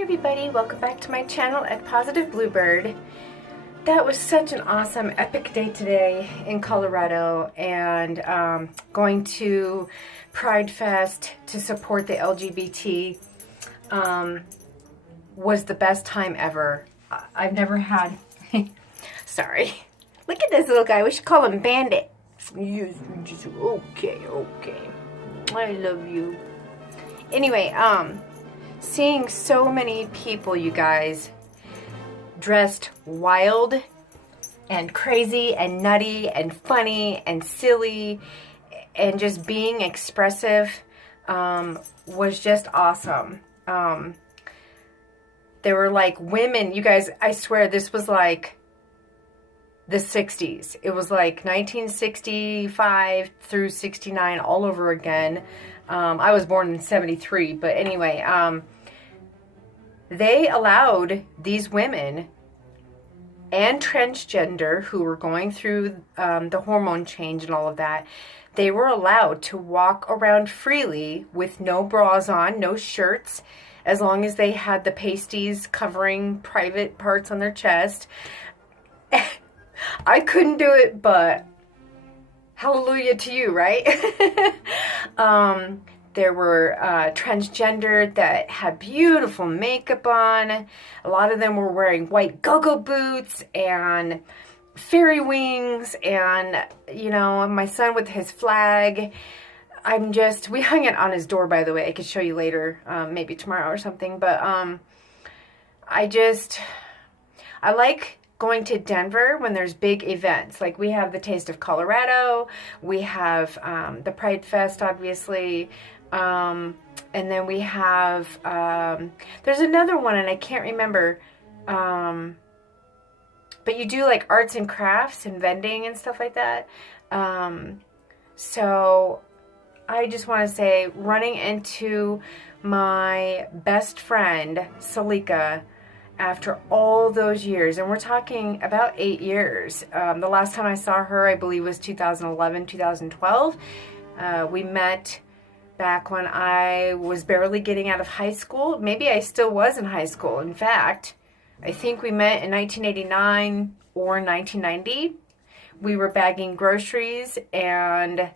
Hi everybody, welcome back to my channel at Positive Bluebird. That was such an awesome, epic day today in Colorado, and going to Pride Fest to support the LGBT was the best time ever. I've never had... Sorry. Look at this little guy. We should call him Bandit. Yes, okay. I love you. Anyway, seeing so many people, you guys, dressed wild and crazy and nutty and funny and silly and just being expressive was just awesome. There were like women, you guys, I swear this was like the 60s. It was like 1965 through 69 all over again. I was born in 73, but anyway, they allowed these women and transgender who were going through the hormone change and all of that, they were allowed to walk around freely with no bras on, no shirts, as long as they had the pasties covering private parts on their chest. I couldn't do it, but hallelujah to you, right? There were transgender that had beautiful makeup on. A lot of them were wearing white go-go boots and fairy wings, and, you know, my son with his flag. We hung it on his door, by the way. I could show you later, maybe tomorrow or something, but I like going to Denver when there's big events. Like we have the Taste of Colorado, we have the Pride Fest, obviously, and then we have, there's another one and I can't remember, but you do like arts and crafts and vending and stuff like that. So I just want to say, running into my best friend, Salika, after all those years, and we're talking about 8 years. The last time I saw her, I believe, was 2011, 2012. We met back when I was barely getting out of high school. Maybe I still was in high school. In fact, I think we met in 1989 or 1990. We were bagging groceries, and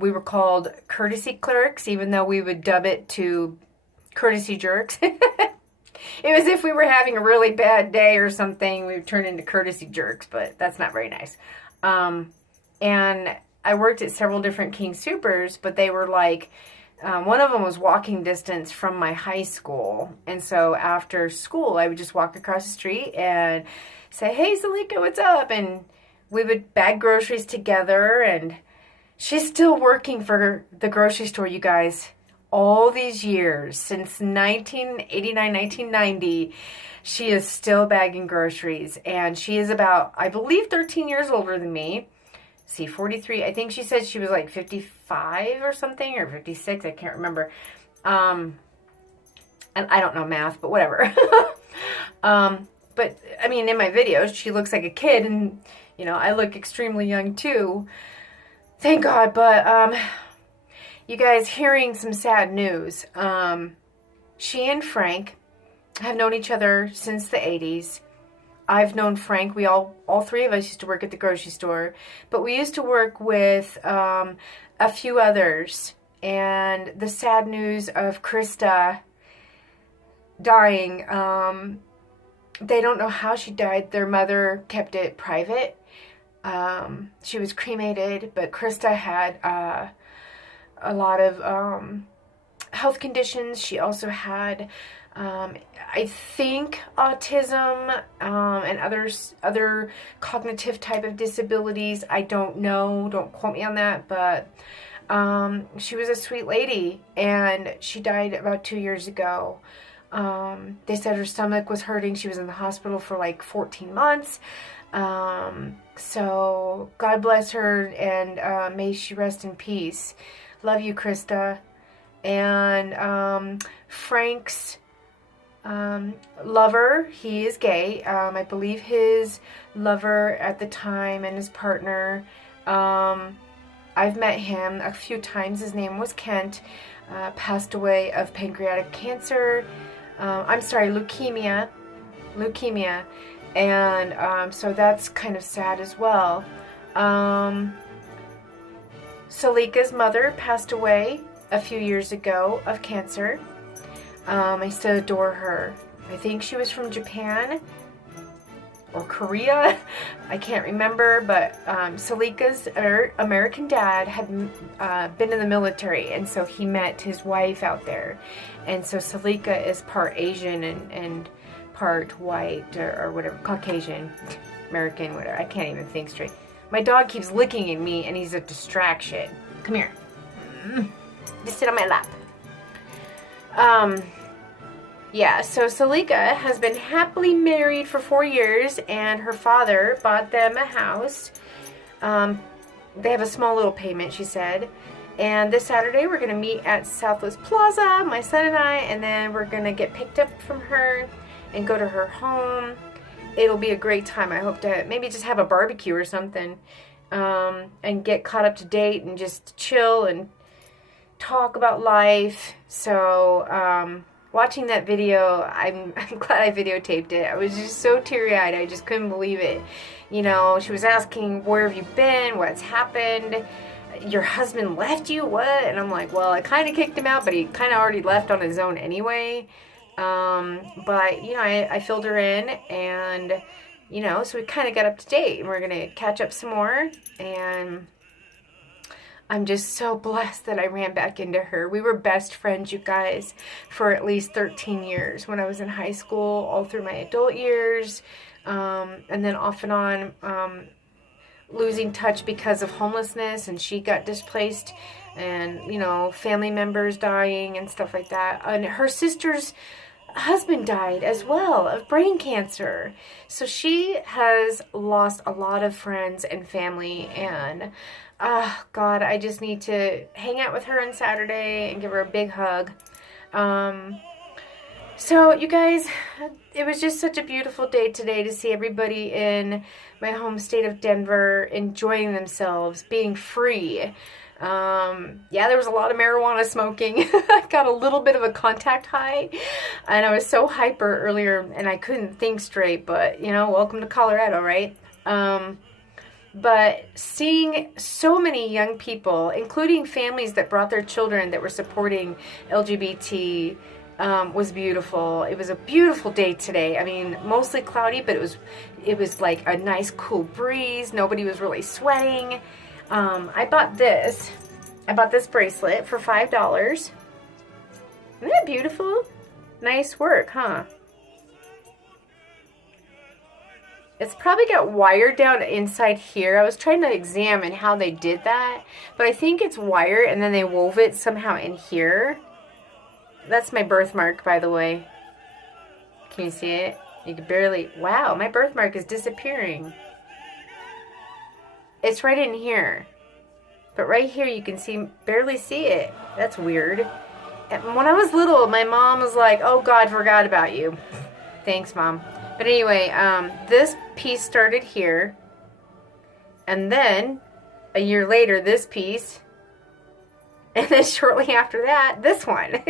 we were called courtesy clerks, even though we would dub it to courtesy jerks. It was if we were having a really bad day or something, we would turn into courtesy jerks, but that's not very nice. And I worked at several different King Supers, but they were like, one of them was walking distance from my high school. And so after school, I would just walk across the street and say, hey, Salika, what's up? And we would bag groceries together, and she's still working for the grocery store, you guys. All these years, since 1989, 1990, she is still bagging groceries. And she is about, I believe, 13 years older than me. See, 43. I think she said she was like 55 or something, or 56. I can't remember. And I don't know math, but whatever. But, I mean, in my videos, she looks like a kid. And, you know, I look extremely young, too. Thank God. But, you guys, hearing some sad news. She and Frank have known each other since the 80s. I've known Frank. We all three of us used to work at the grocery store. But we used to work with a few others. And the sad news of Krista dying, they don't know how she died. Their mother kept it private. She was cremated, but Krista had a lot of health conditions. She also had, I think, autism and other cognitive type of disabilities. I don't know. Don't quote me on that. But she was a sweet lady, and she died about 2 years ago. They said her stomach was hurting. She was in the hospital for like 14 months. So God bless her, and may she rest in peace. Love you, Krista. And Frank's lover, he is gay. I believe his lover at the time and his partner, I've met him a few times. His name was Kent. Passed away of pancreatic cancer. I'm sorry, leukemia. And so that's kind of sad as well. Salika's mother passed away a few years ago of cancer. I still adore her. I think she was from Japan or Korea. I can't remember, but Salika's American dad had been in the military, and so he met his wife out there. And so Salika is part Asian and part white or whatever, Caucasian, American, whatever. I can't even think straight. My dog keeps licking at me, and he's a distraction. Come here. Just sit on my lap. Yeah, so Salika has been happily married for 4 years, and her father bought them a house. They have a small little payment, she said. And this Saturday, we're going to meet at Southwest Plaza, my son and I, and then we're going to get picked up from her and go to her home. It'll be a great time. I hope to maybe just have a barbecue or something, and get caught up to date and just chill and talk about life. So, watching that video, I'm glad I videotaped it. I was just so teary-eyed. I just couldn't believe it. You know, she was asking, where have you been? What's happened? Your husband left you? What? And I'm like, well, I kind of kicked him out, but he kind of already left on his own anyway. But, you know, I filled her in, and, you know, so we kind of got up to date, and we're going to catch up some more, and I'm just so blessed that I ran back into her. We were best friends, you guys, for at least 13 years when I was in high school, all through my adult years, and then off and on, losing touch because of homelessness, and she got displaced, and, you know, family members dying and stuff like that. And her sister's husband died as well of brain cancer. So she has lost a lot of friends and family, and God, I just need to hang out with her on Saturday and give her a big hug. So you guys, it was just such a beautiful day today to see everybody in my home state of Denver enjoying themselves, being free. Yeah, there was a lot of marijuana smoking. I got a little bit of a contact high, and I was so hyper earlier, and I couldn't think straight, but, you know, welcome to Colorado, right? But seeing so many young people, including families that brought their children that were supporting LGBT, was beautiful. It was a beautiful day today. I mean, mostly cloudy, but it was like a nice cool breeze. Nobody was really sweating. I bought this bracelet for $5. Isn't that beautiful? Nice work, huh? It's probably got wire down inside here. I was trying to examine how they did that, but I think it's wire, and then they wove it somehow in here. That's my birthmark, by the way. Can you see it? You can barely... Wow, my birthmark is disappearing. It's right in here. But right here you can barely see it. That's weird. And when I was little, my mom was like, oh God, forgot about you. Thanks, Mom. But anyway, this piece started here. And then, a year later, this piece. And then shortly after that, this one.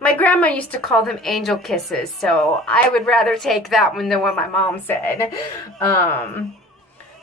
My grandma used to call them angel kisses, so I would rather take that one than what my mom said.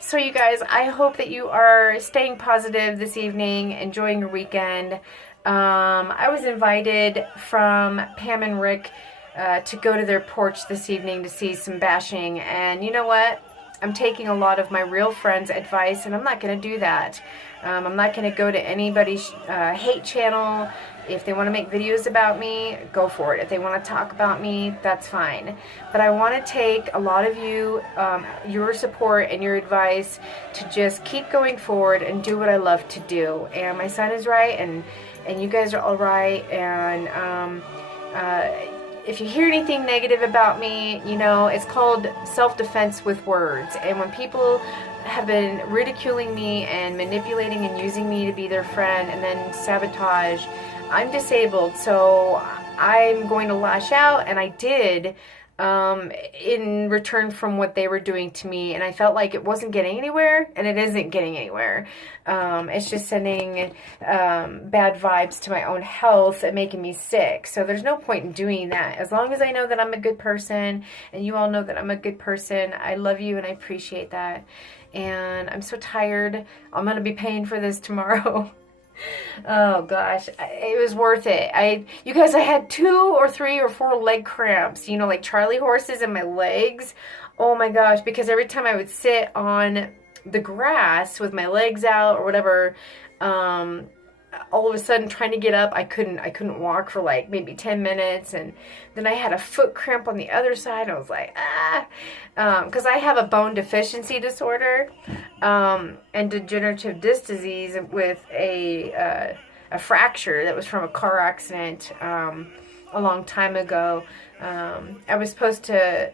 So you guys, I hope that you are staying positive this evening, enjoying your weekend. I was invited from Pam and Rick to go to their porch this evening to see some bashing, and you know what? I'm taking a lot of my real friends' advice, and I'm not going to do that. I'm not going to go to anybody's hate channel. If they want to make videos about me, go for it. If they want to talk about me, that's fine. But I want to take a lot of you, your support and your advice to just keep going forward and do what I love to do. And my son is right, and you guys are all right. And if you hear anything negative about me, you know, it's called self-defense with words. And when people have been ridiculing me and manipulating and using me to be their friend and then sabotage, I'm disabled, so I'm going to lash out, and I did in return from what they were doing to me, and I felt like it wasn't getting anywhere, and it isn't getting anywhere. It's just sending bad vibes to my own health and making me sick. So there's no point in doing that. As long as I know that I'm a good person, and you all know that I'm a good person, I love you and I appreciate that. And I'm so tired. I'm gonna be paying for this tomorrow. Oh gosh, it was worth it. You guys, I had 2 or 3 or 4 leg cramps, you know, like Charlie horses in my legs. Oh my gosh, because every time I would sit on the grass with my legs out or whatever, all of a sudden trying to get up, I couldn't walk for like maybe 10 minutes, and then I had a foot cramp on the other side. I was like, because I have a bone deficiency disorder, and degenerative disc disease with a fracture that was from a car accident a long time ago. I was supposed to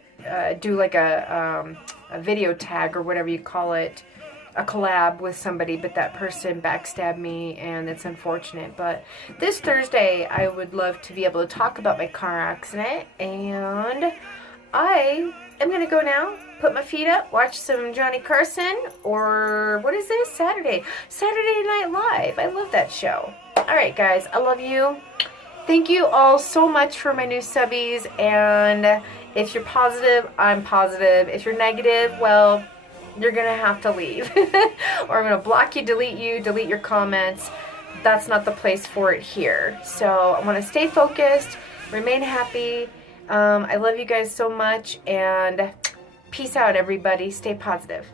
do like a video tag or whatever you call it, a collab with somebody, but that person backstabbed me, and it's unfortunate. But this Thursday, I would love to be able to talk about my car accident, and I am going to go now, put my feet up, watch some Johnny Carson, or what is this? Saturday Night Live. I love that show. All right, guys, I love you. Thank you all so much for my new subbies, and if you're positive, I'm positive. If you're negative, well, you're going to have to leave. Or I'm going to block you, delete your comments. That's not the place for it here. So I want to stay focused, remain happy. I love you guys so much, and peace out, everybody. Stay positive.